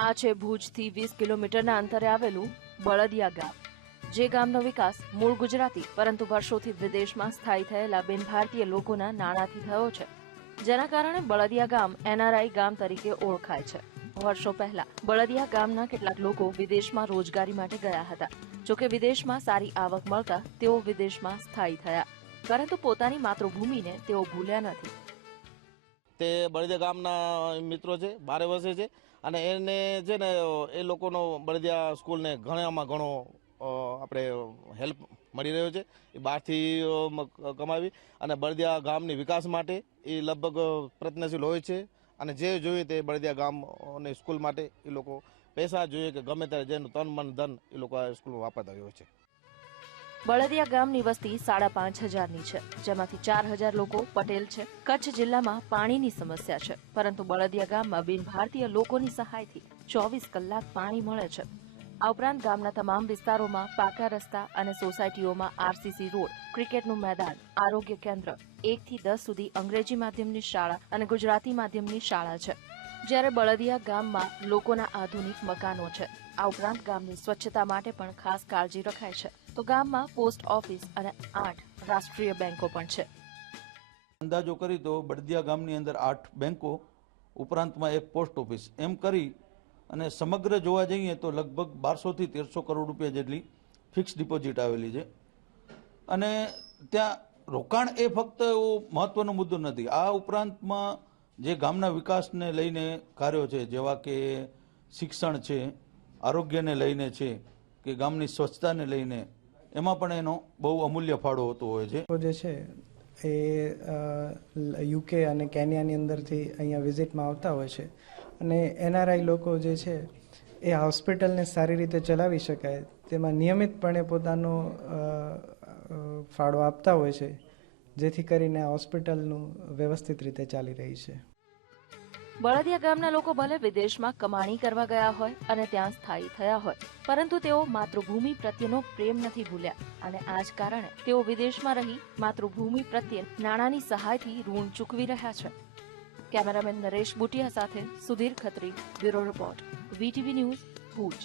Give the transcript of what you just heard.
આ છે ભુજથી વીસ કિલોમીટરના અંતરે આવેલું બળદિયા ગામ, જે ગામનો વિકાસ મૂળ ગુજરાતી પરંતુ વર્ષોથી વિદેશમાં સ્થાયી થયેલા બિન ભારતીય લોકોના નાણાંથી થયો છે, જેના કારણે બળદિયા ગામ એનઆરઆઈ ગામ તરીકે ઓળખાય છે. વર્ષો પહેલા બળદિયા ગામના કેટલાક લોકો વિદેશમાં રોજગારી માટે ગયા હતા. જોકે વિદેશમાં સારી આવક મળતા તેઓ વિદેશમાં સ્થાયી થયા, પરંતુ પોતાની માતૃભૂમિને તેઓ ભૂલ્યા નથી. તે બળદિયા ગામના મિત્રો છે, બારે વર્ષે છે. અને એને છે ને, એ લોકોનો બળદિયા સ્કૂલને ઘણામાં ઘણો આપણે હેલ્પ મળી રહ્યો છે. એ બહારથી કમાવી અને બળદિયા ગામની વિકાસ માટે એ લગભગ પ્રયત્નશીલ હોય છે. અને જે જોઈએ તે બળદિયા ગામની સ્કૂલ માટે એ લોકો પૈસા જોઈએ કે ગમે ત્યારે જેનું તન મન ધન એ લોકો આ સ્કૂલમાં વાપરતા હોય છે. બળદિયા ગામની વસ્તી સાડા પાંચ હજારની છે, જેમાંથી ચાર હજાર લોકો પટેલ છે. કચ્છ જિલ્લામાં પાણીની સમસ્યા છે, પરંતુ બળદિયા ગામમાં બિન ભારતીય લોકોની સહાયથી ચોવીસ કલાક પાણી મળે છે. આ ઉપરાંત ગામના તમામ વિસ્તારોમાં પાકા રસ્તા અને સોસાયટીઓમાં આરસીસી રોડ, ક્રિકેટનું મેદાન, આરોગ્ય કેન્દ્ર એક થી દસ સુધી અંગ્રેજી માધ્યમની શાળા અને ગુજરાતી માધ્યમની શાળા છે. જ્યારે બળદિયા ગામમાં લોકોના આધુનિક મકાનો છે, આ ઉપરાંત ગામની સ્વચ્છતા માટે પણ ખાસ કાળજી રખાય છે. તો ગામમાં પોસ્ટ ઓફિસ અને આઠ રાષ્ટ્રીય બેંકો પણ છે. અંદાજો કરી તો બળદિયા ગામની અંદર આઠ બેંકો, ઉપરાંતમાં એક પોસ્ટ ઓફિસ. એમ કરી અને સમગ્ર જોવા જઈએ તો લગભગ બારસોથી તેરસો કરોડ રૂપિયા જેટલી ફિક્સ ડિપોઝિટ આવેલી છે. અને ત્યાં રોકાણ એ ફક્ત એવો મહત્વનો મુદ્દો નથી. આ ઉપરાંતમાં જે ગામના વિકાસને લઈને કાર્યો છે, જેવા કે શિક્ષણ છે, આરોગ્યને લઈને છે, કે ગામની સ્વચ્છતાને લઈને એમાં પણ એનો બહુ અમૂલ્ય ફાળો હોતો હોય છે. જે છે, એ યુકે અને કેન્યાની અંદરથી અહીંયા વિઝિટમાં આવતા હોય છે. અને એનઆરઆઈ લોકો જે છે, એ હોસ્પિટલને સારી રીતે ચલાવી શકાય. તેમાં નિયમિતપણે પોતાનો ફાળો આપતા હોય છે, જેથી કરીને આ હોસ્પિટલનું વ્યવસ્થિત રીતે ચાલી રહી છે. બળદિયા ગામના લોકો ભલે વિદેશમાં કમાણી કરવા ગયા હોય અને ત્યાં સ્થાયી થયા હોય, પરંતુ તેઓ માતૃભૂમિ પ્રત્યેનો પ્રેમ નથી ભૂલ્યા અને આ જ કારણે તેઓ વિદેશમાં રહી માતૃભૂમિ પ્રત્યે નાણાંની સહાયથી ઋણ ચૂકવી રહ્યા છે. કેમેરામેન નરેશ બુટિયા સાથે Sudhir Khatri, bureau report, VTV news Bhuj.